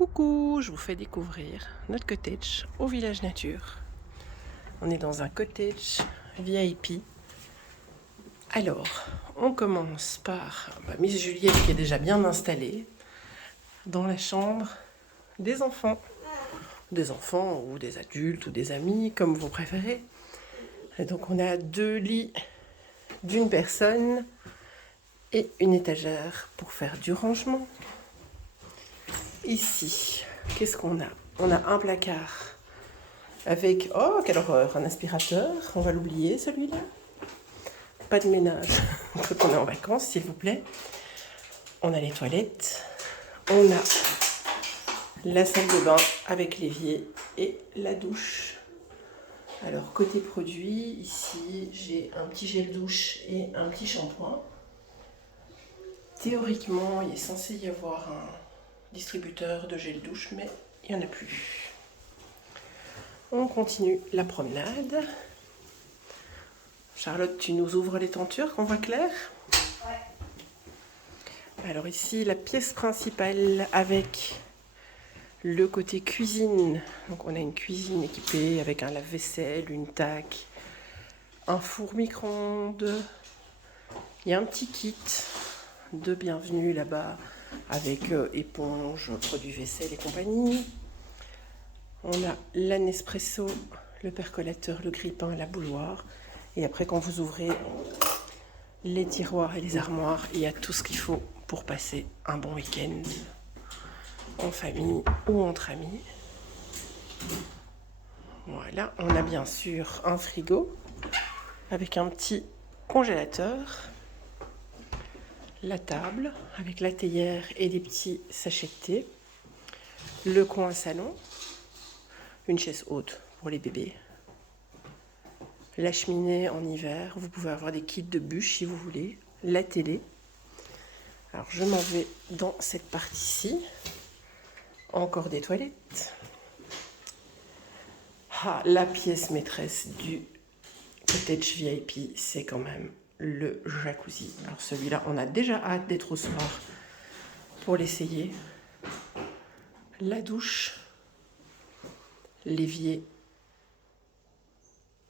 Coucou, je vous fais découvrir notre cottage au village nature. On est dans un cottage VIP. Alors, on commence par Miss Juliette qui est déjà bien installée dans la chambre des enfants. Des enfants ou des adultes ou des amis, comme vous préférez. Et donc on a 2 lits d'une personne et une étagère pour faire du rangement. Ici, qu'est-ce qu'on a? On a un placard avec, oh quelle horreur, un aspirateur. On va l'oublier celui-là. Pas de ménage quand on est en vacances, s'il vous plaît. On a les toilettes. On a la salle de bain avec l'évier et la douche. Alors côté produit, ici j'ai un petit gel douche et un petit shampoing. Théoriquement, il est censé y avoir un distributeur de gel douche, mais il n'y en a plus. On continue la promenade. Charlotte, tu nous ouvres les tentures qu'on voit clair? Ouais. Alors ici, la pièce principale avec le côté cuisine. Donc on a une cuisine équipée avec un lave-vaisselle, une taque, un four micro-ondes. Il y a un petit kit de bienvenue là-bas avec éponge, produits vaisselle et compagnie. On a la Nespresso, le percolateur, le grille-pain, la bouilloire. Et après, quand vous ouvrez les tiroirs et les armoires, il y a tout ce qu'il faut pour passer un bon week-end en famille ou entre amis. Voilà, on a bien sûr un frigo avec un petit congélateur. La table avec la théière et des petits sachets de thé. Le coin salon. Une chaise haute pour les bébés. La cheminée en hiver. Vous pouvez avoir des kits de bûches si vous voulez. La télé. Alors je m'en vais dans cette partie-ci. Encore des toilettes. Ah, la pièce maîtresse du cottage VIP, c'est quand même le jacuzzi. Alors celui-là, on a déjà hâte d'être au soir pour l'essayer. La douche, l'évier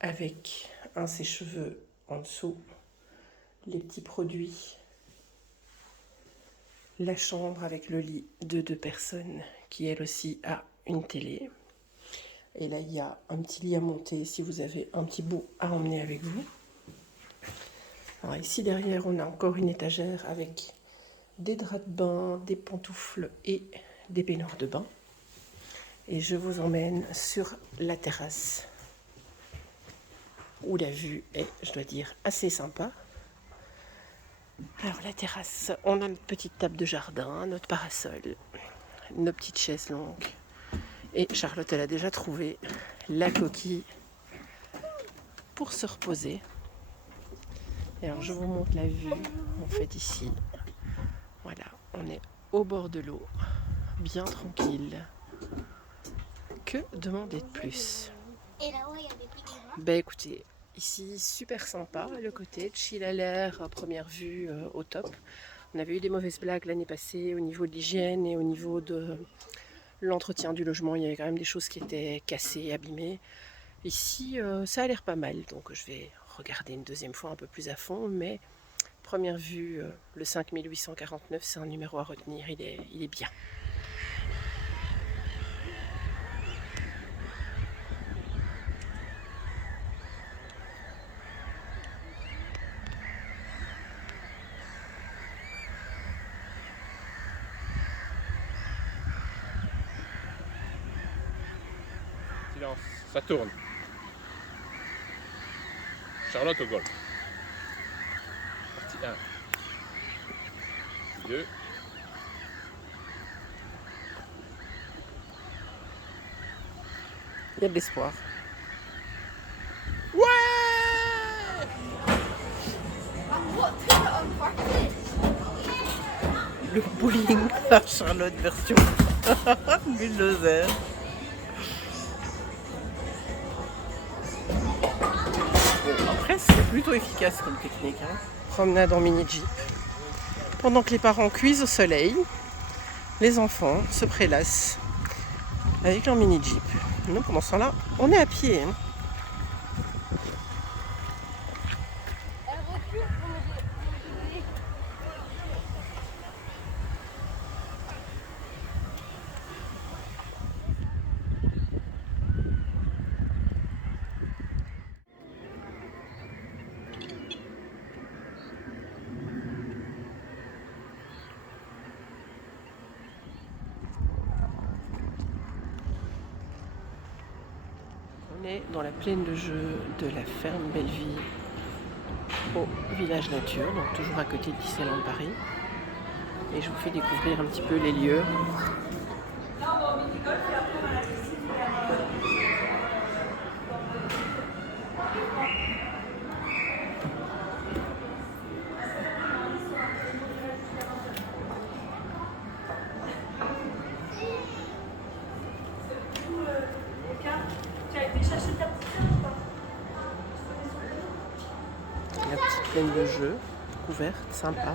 avec un sèche-cheveux en dessous, les petits produits, la chambre avec le lit de 2 personnes qui elle aussi a une télé. Et là, il y a un petit lit à monter si vous avez un petit bout à emmener avec vous. Alors ici derrière, on a encore une étagère avec des draps de bain, des pantoufles et des baignoires de bain. Et je vous emmène sur la terrasse où la vue est, je dois dire, assez sympa. Alors la terrasse, on a une petite table de jardin, notre parasol, nos petites chaises longues. Et Charlotte, elle a déjà trouvé la coquille pour se reposer. Et alors je vous montre la vue en fait ici. Voilà, on est au bord de l'eau, bien tranquille. Que demander de plus? Ben écoutez, ici super sympa le cottage, il a l'air à première vue au top. On avait eu des mauvaises blagues l'année passée au niveau de l'hygiène et au niveau de l'entretien du logement. Il y avait quand même des choses qui étaient cassées, abîmées. Ici, ça a l'air pas mal, donc je vais regarder une deuxième fois un peu plus à fond, mais première vue, le 5849, c'est un numéro à retenir, il est bien. Silence, ça tourne. Charlotte au golf. Partie 1. Partie 2. Il y a de l'espoir. Ouais! Le bowling à Charlotte version bulldozer. Bon, après c'est plutôt efficace comme technique. Promenade en mini-jeep. Pendant que les parents cuisent au soleil, les enfants se prélassent avec leur mini-jeep. Nous, pendant ce temps-là, on est à pied. Hein. On est dans la plaine de jeu de la ferme Belleville au village nature, donc toujours à côté de Disneyland Paris. Et je vous fais découvrir un petit peu les lieux. La petite plaine de jeu, couverte, sympa.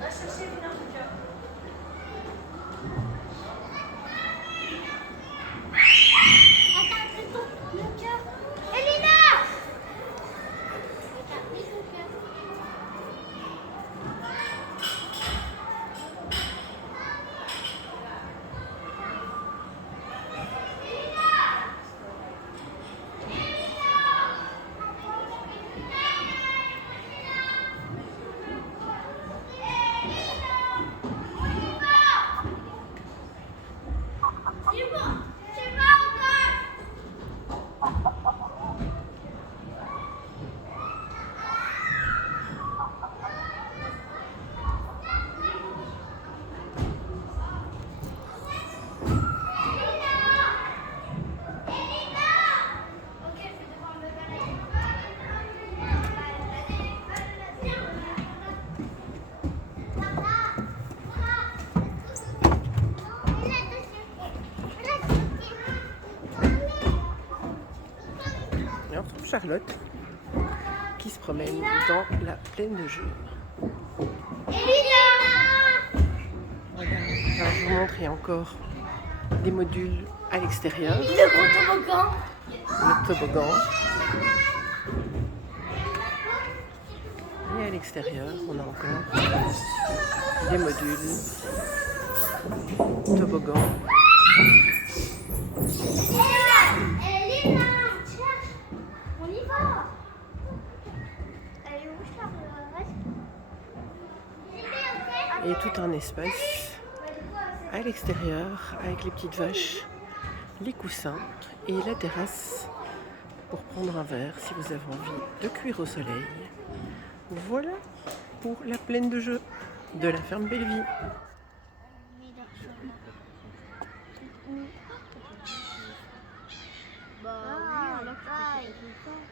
Et on retrouve Charlotte qui se promène dans la plaine de jeu. Voilà, alors je vous montre, il y a encore des modules à l'extérieur. Le gros toboggan. Le toboggan. Et à l'extérieur, on a encore des modules. Toboggan. Elena, cherche. On y va. Elle est où, Charlotte? Et tout un espace à l'extérieur avec les petites vaches, les coussins et la terrasse pour prendre un verre si vous avez envie de cuire au soleil. Voilà pour la plaine de jeu de la ferme Belleville.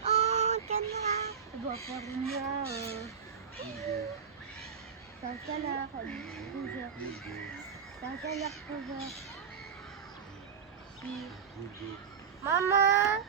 Oh, canard. On doit faire au moins... C'est un canard, poseur. C'est un canard poseur. Maman.